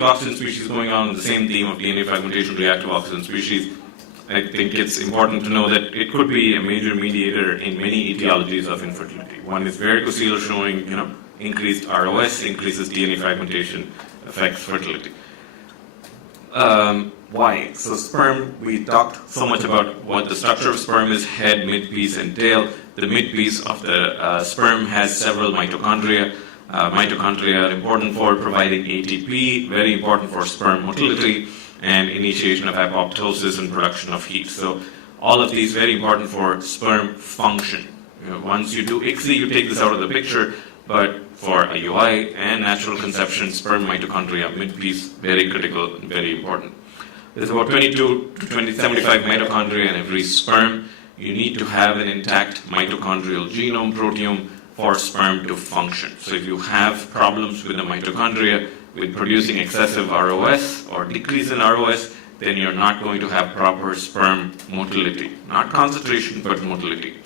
oxidant species going on, the same theme of DNA fragmentation, reactive oxidant species. I think it's important to know that it could be a major mediator in many etiologies of infertility. One is varicocele, showing increased ROS, increases DNA fragmentation, affects fertility. Why? So sperm, we talked so much about what the structure of sperm is: head, midpiece, and tail. The midpiece of the sperm has several mitochondria. Mitochondria are important for providing ATP, very important for sperm motility and initiation of apoptosis and production of heat. So all of these very important for sperm function. Once you do ICSI, you take this out of the picture, but for IUI and natural conception, sperm mitochondria, midpiece, very critical and very important. There's about 22 to 75 mitochondria in every sperm. You need to have an intact mitochondrial genome proteome for sperm to function. So if you have problems with the mitochondria, with producing excessive ROS or decrease in ROS, then you're not going to have proper sperm motility. Not concentration, but motility.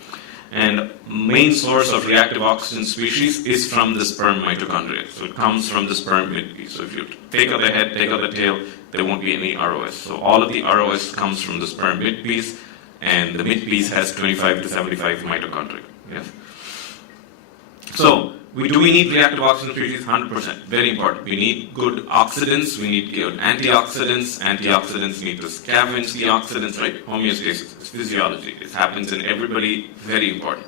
And main source of reactive oxygen species is from the sperm mitochondria. So it comes from the sperm midpiece. So if you take out the head, take out the tail, there won't be any ROS. So all of the ROS comes from the sperm midpiece, and the midpiece has 25 to 75 mitochondria. Yes. So do we need reactive oxygen species? 100%. Very important. We need good oxidants. We need good antioxidants. Antioxidants need to scavenge the oxidants, right? Homeostasis. It's physiology. It happens in everybody. Very important.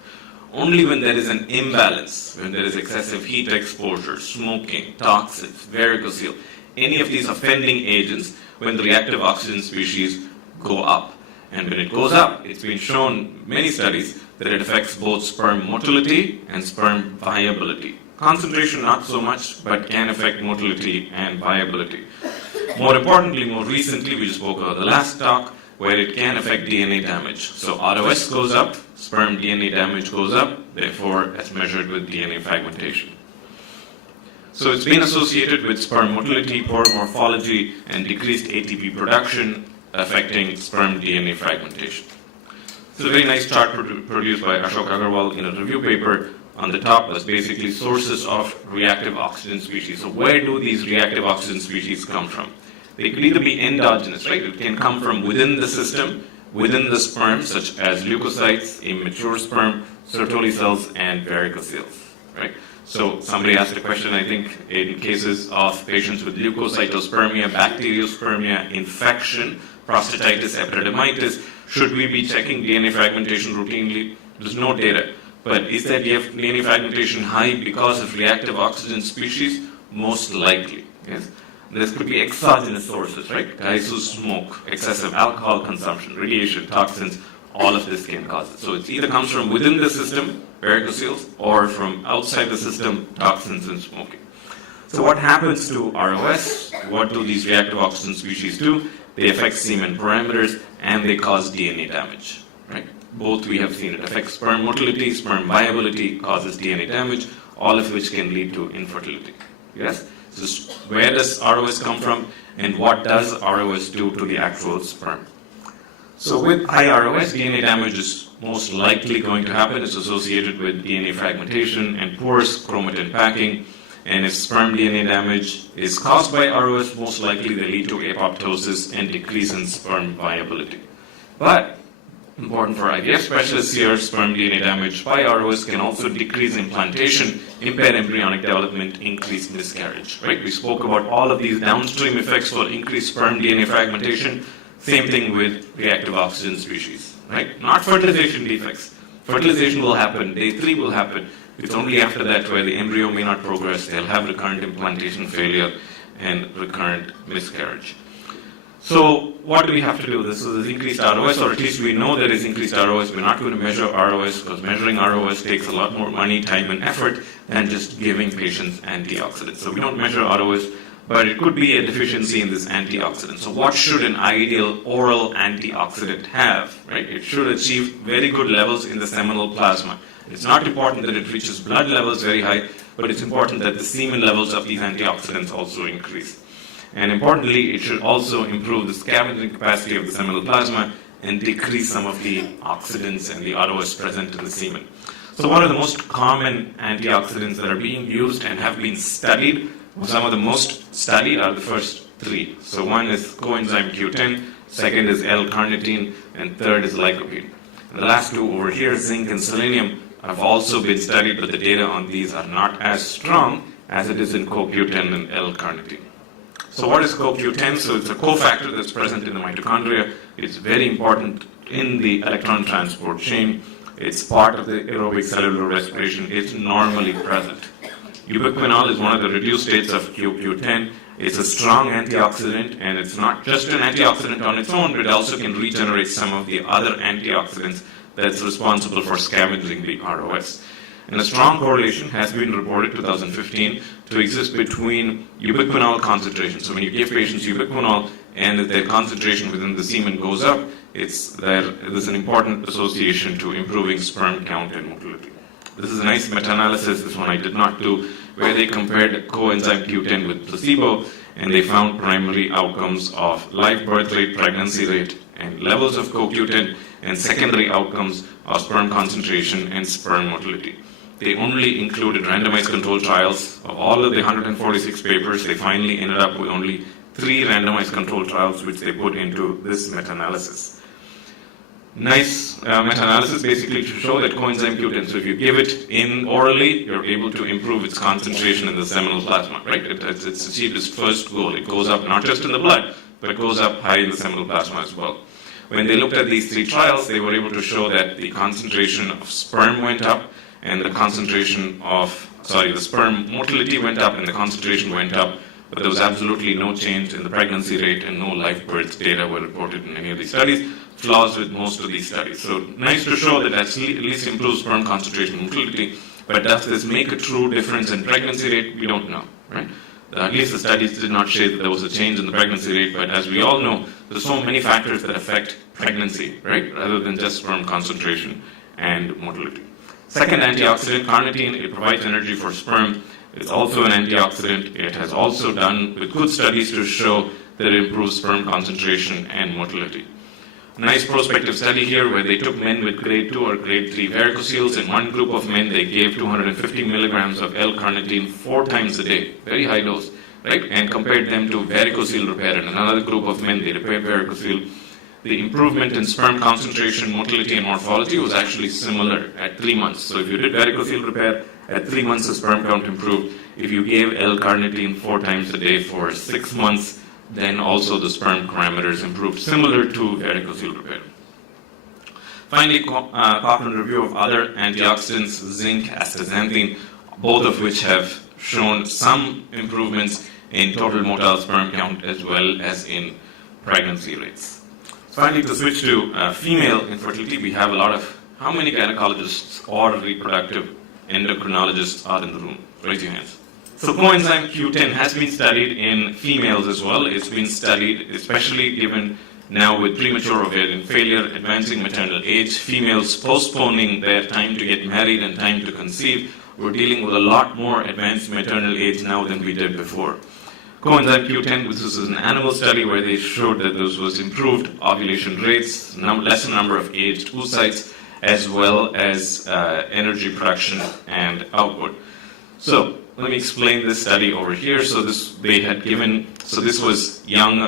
Only when there is an imbalance, when there is excessive heat exposure, smoking, toxins, varicocele, any of these offending agents, when the reactive oxygen species go up. And when it goes up, it's been shown, many studies, that it affects both sperm motility and sperm viability. Concentration, not so much, but can affect motility and viability. More importantly, more recently, we spoke about the last talk, where it can affect DNA damage. So ROS goes up, sperm DNA damage goes up, therefore, as measured with DNA fragmentation. So it's been associated with sperm motility, poor morphology, and decreased ATP production, affecting sperm DNA fragmentation. This is a very nice chart produced by Ashok Agarwal in a review paper. On the top was basically sources of reactive oxygen species. So where do these reactive oxygen species come from? They could either be endogenous, right? It can come from within the system, within the sperm, such as leukocytes, immature sperm, Sertoli cells, and varicoceles, right? So somebody asked a question, I think, in cases of patients with leukocytospermia, bacteriospermia, infection, prostatitis, epididymitis, should we be checking DNA fragmentation routinely? There's no data. But is that DNA fragmentation high because of reactive oxygen species? Most likely, yes. There could be exogenous sources, right? Guys who smoke, excessive alcohol consumption, radiation, toxins, all of this can cause it. So it either comes from within the system, varicoceles, or from outside the system, toxins and smoking. So what happens to ROS? What do these reactive oxygen species do? They affect semen parameters, and they cause DNA damage, right? Both we have seen. It affects sperm motility, sperm viability, causes DNA damage, all of which can lead to infertility. Yes? So where does ROS come from, and what does ROS do to the actual sperm? So with high ROS, DNA damage is most likely going to happen. It's associated with DNA fragmentation and porous chromatin packing. And if sperm DNA damage is caused by ROS, most likely they lead to apoptosis and decrease in sperm viability. But, important for IVF specialists here, sperm DNA damage by ROS can also decrease implantation, impair embryonic development, increase miscarriage. Right? We spoke about all of these downstream effects for increased sperm DNA fragmentation. Same thing with reactive oxygen species. Right? Not fertilization defects. Fertilization will happen, day 3 will happen. It's only after that where the embryo may not progress, they'll have recurrent implantation failure and recurrent miscarriage. So what do we have to do? This is increased ROS, or at least we know there is increased ROS. We're not going to measure ROS because measuring ROS takes a lot more money, time, and effort than just giving patients antioxidants. So we don't measure ROS, but it could be a deficiency in this antioxidant. So what should an ideal oral antioxidant have? Right? It should achieve very good levels in the seminal plasma. It's not important that it reaches blood levels very high, but it's important that the semen levels of these antioxidants also increase. And importantly, it should also improve the scavenging capacity of the seminal plasma and decrease some of the oxidants and the ROS present in the semen. So one of the most common antioxidants that are being used and have been studied Some of the most studied are the first three. So one is coenzyme Q10, second is L-carnitine, and third is lycopene. And the last two over here, zinc and selenium, have also been studied, but the data on these are not as strong as it is in CoQ10 and L-carnitine. So what is CoQ10? So it's a cofactor that's present in the mitochondria. It's very important in the electron transport chain. It's part of the aerobic cellular respiration. It's normally present. Ubiquinol is one of the reduced states of CoQ10. It's a strong antioxidant, and it's not just an antioxidant on its own, but it also can regenerate some of the other antioxidants that's responsible for scavenging the ROS. And a strong correlation has been reported, 2015, to exist between ubiquinol concentration. So when you give patients ubiquinol and their concentration within the semen goes up, there's an important association to improving sperm count and motility. This is a nice meta-analysis, this one I did not do, where they compared coenzyme Q10 with placebo, and they found primary outcomes of live birth rate, pregnancy rate, and levels of CoQ10, and secondary outcomes of sperm concentration and sperm motility. They only included randomized controlled trials. Of all of the 146 papers, they finally ended up with only 3 randomized controlled trials, which they put into this meta-analysis. Nice meta-analysis basically to show that coenzyme Q10, so if you give it in orally, you're able to improve its concentration in the seminal plasma, right? It's achieved its first goal. It goes up not just in the blood, but it goes up high in the seminal plasma as well. When they looked at these 3 trials, they were able to show that the concentration of sperm went up, and the sperm motility went up, and the concentration went up, but there was absolutely no change in the pregnancy rate, and no live birth data were reported in any of these studies. Flaws with most of these studies. So nice to show that at least improves sperm concentration and motility, but does this make a true difference in pregnancy rate? We don't know, right? At least the studies did not show that there was a change in the pregnancy rate, but as we all know, there's so many factors that affect pregnancy, right? Rather than just sperm concentration and motility. Second antioxidant, carnitine, it provides energy for sperm. It's also an antioxidant. It has also done with good studies to show that it improves sperm concentration and motility. Nice prospective study here where they took men with grade 2 or grade 3 varicoceles. In one group of men, they gave 250 milligrams of L-carnitine 4 times a day, very high dose, right? And compared them to varicocele repair. In another group of men, they repaired varicocele. The improvement in sperm concentration, motility, and morphology was actually similar at 3 months. So if you did varicocele repair, at 3 months the sperm count improved. If you gave L-carnitine 4 times a day for 6 months, then also the sperm parameters improved, similar to varicocele repair. Finally, Cochrane review of other antioxidants, zinc, astaxanthin, both of which have shown some improvements in total motile sperm count as well as in pregnancy rates. Finally, to switch to female infertility, we have a lot of, how many gynecologists or reproductive endocrinologists are in the room? Raise your hands. So coenzyme Q10 has been studied in females as well. It's been studied, especially given now with premature ovarian failure, advancing maternal age, females postponing their time to get married and time to conceive. We're dealing with a lot more advanced maternal age now than we did before. Coenzyme Q10, this is an animal study where they showed that this was improved ovulation rates, lesser number of aged oocytes, as well as energy production and output. So let me explain this study over here. So this was young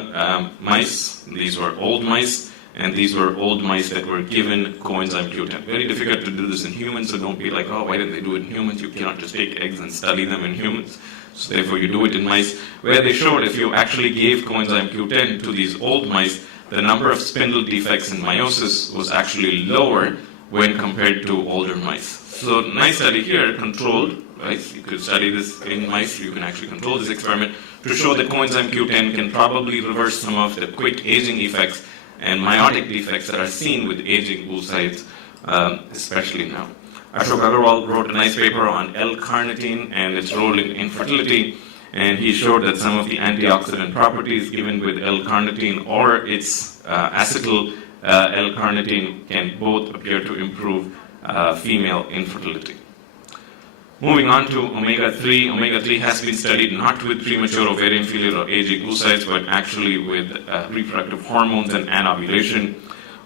mice, these were old mice, and these were old mice that were given coenzyme Q10. Very difficult to do this in humans, so don't be like, oh, why didn't they do it in humans? You cannot just take eggs and study them in humans. So therefore you do it in mice, where they showed if you actually gave coenzyme Q10 to these old mice, the number of spindle defects and meiosis was actually lower when compared to older mice. So nice study here, controlled, right? You could study this in mice, you can actually control this experiment to show that coenzyme Q10 can probably reverse some of the quick aging effects and meiotic defects that are seen with aging oocytes, especially now. Ashok Agarwal wrote a nice paper on L-carnitine and its role in infertility, and he showed that some of the antioxidant properties given with L-carnitine or its acetyl L-carnitine can both appear to improve female infertility. Moving on to omega-3. Omega-3 has been studied not with premature ovarian failure or aging oocytes, but actually with reproductive hormones and anovulation.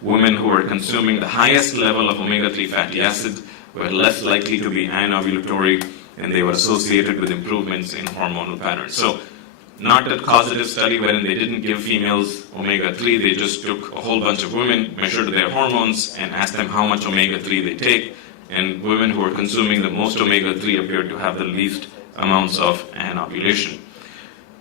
Women who are consuming the highest level of omega-3 fatty acids were less likely to be anovulatory, and they were associated with improvements in hormonal patterns. So, not a causative study wherein they didn't give females omega-3, they just took a whole bunch of women, measured their hormones, and asked them how much omega-3 they take, and women who were consuming the most omega-3 appeared to have the least amounts of anovulation.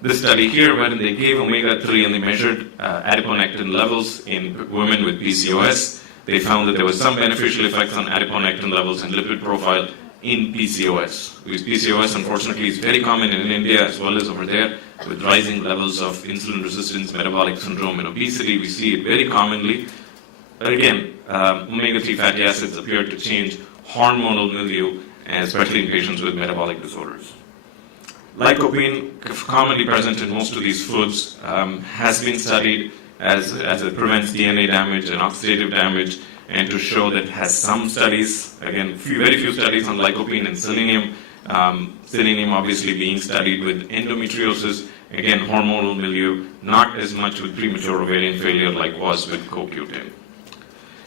This study here, wherein they gave omega-3 and they measured adiponectin levels in women with PCOS, they found that there was some beneficial effects on adiponectin levels and lipid profile in PCOS. Because PCOS, unfortunately, is very common in India as well as over there, with rising levels of insulin resistance, metabolic syndrome, and obesity. We see it very commonly. But again, omega-3 fatty acids appear to change hormonal milieu, especially in patients with metabolic disorders. Lycopene, commonly present in most of these foods, has been studied as it prevents DNA damage and oxidative damage, and to show that it has some studies, again, very few studies on lycopene and selenium. Selenium obviously being studied with endometriosis, again, hormonal milieu, not as much with premature ovarian failure like was with CoQ10.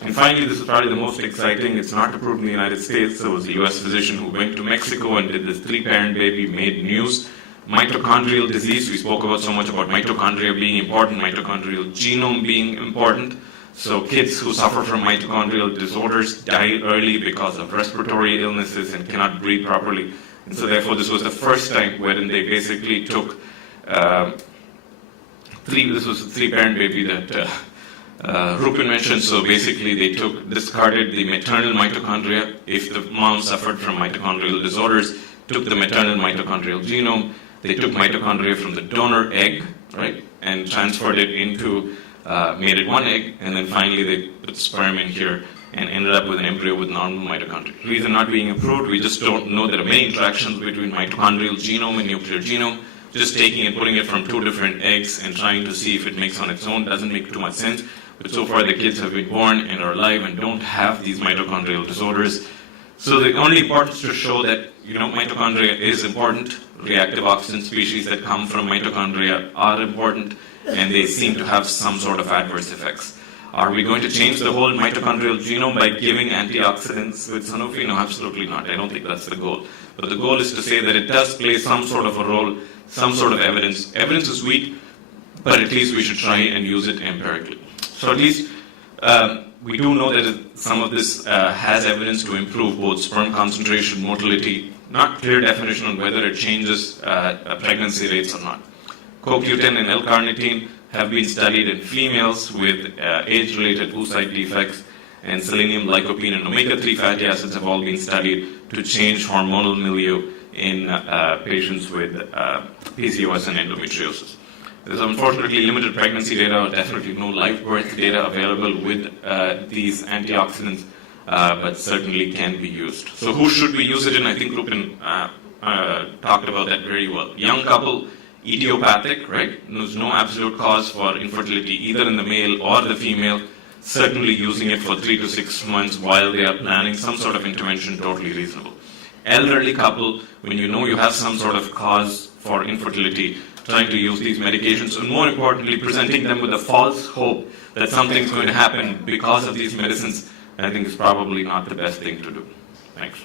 And finally, this is probably the most exciting. It's not approved in the United States. There was a US physician who went to Mexico and did this 3-parent baby, made news. Mitochondrial disease, we spoke about so much about mitochondria being important, mitochondrial genome being important. So kids who suffer from mitochondrial disorders die early because of respiratory illnesses and cannot breathe properly. And so therefore this was the first time wherein they basically took this was a 3-parent baby that Rupin mentioned. So basically they discarded the maternal mitochondria if the mom suffered from mitochondrial disorders, took the maternal mitochondrial genome, they took mitochondria from the donor egg, right, and transferred it into, made it one egg, and then finally they put sperm in here and ended up with an embryo with normal mitochondria. The reason not being approved, we just don't know there are many interactions between mitochondrial genome and nuclear genome. Just taking and putting it from 2 different eggs and trying to see if it makes on its own doesn't make too much sense. But so far the kids have been born and are alive and don't have these mitochondrial disorders. So the only importance to show that mitochondria is important. Reactive oxygen species that come from mitochondria are important, and they seem to have some sort of adverse effects. Are we going to change the whole mitochondrial genome by giving antioxidants with Sanofi? No, absolutely not. I don't think that's the goal. But the goal is to say that it does play some sort of a role, some sort of evidence. Evidence is weak, but at least we should try and use it empirically. So at least we do know that some of this has evidence to improve both sperm concentration, motility, not clear definition on whether it changes pregnancy rates or not. CoQ10 and L-carnitine have been studied in females with age-related oocyte defects, and selenium, lycopene, and omega-3 fatty acids have all been studied to change hormonal milieu in patients with PCOS and endometriosis. There's unfortunately limited pregnancy data, definitely no live birth data available with these antioxidants, but certainly can be used. So who should we use it in? I think Rupin talked about that very well. Young couple, idiopathic, right? There's no absolute cause for infertility either in the male or the female. Certainly using it for 3 to 6 months while they are planning some sort of intervention, totally reasonable. Elderly couple, when you know you have some sort of cause for infertility, trying to use these medications, and more importantly, presenting them with a false hope that something's going to happen because of these medicines, I think is probably not the best thing to do. Thanks.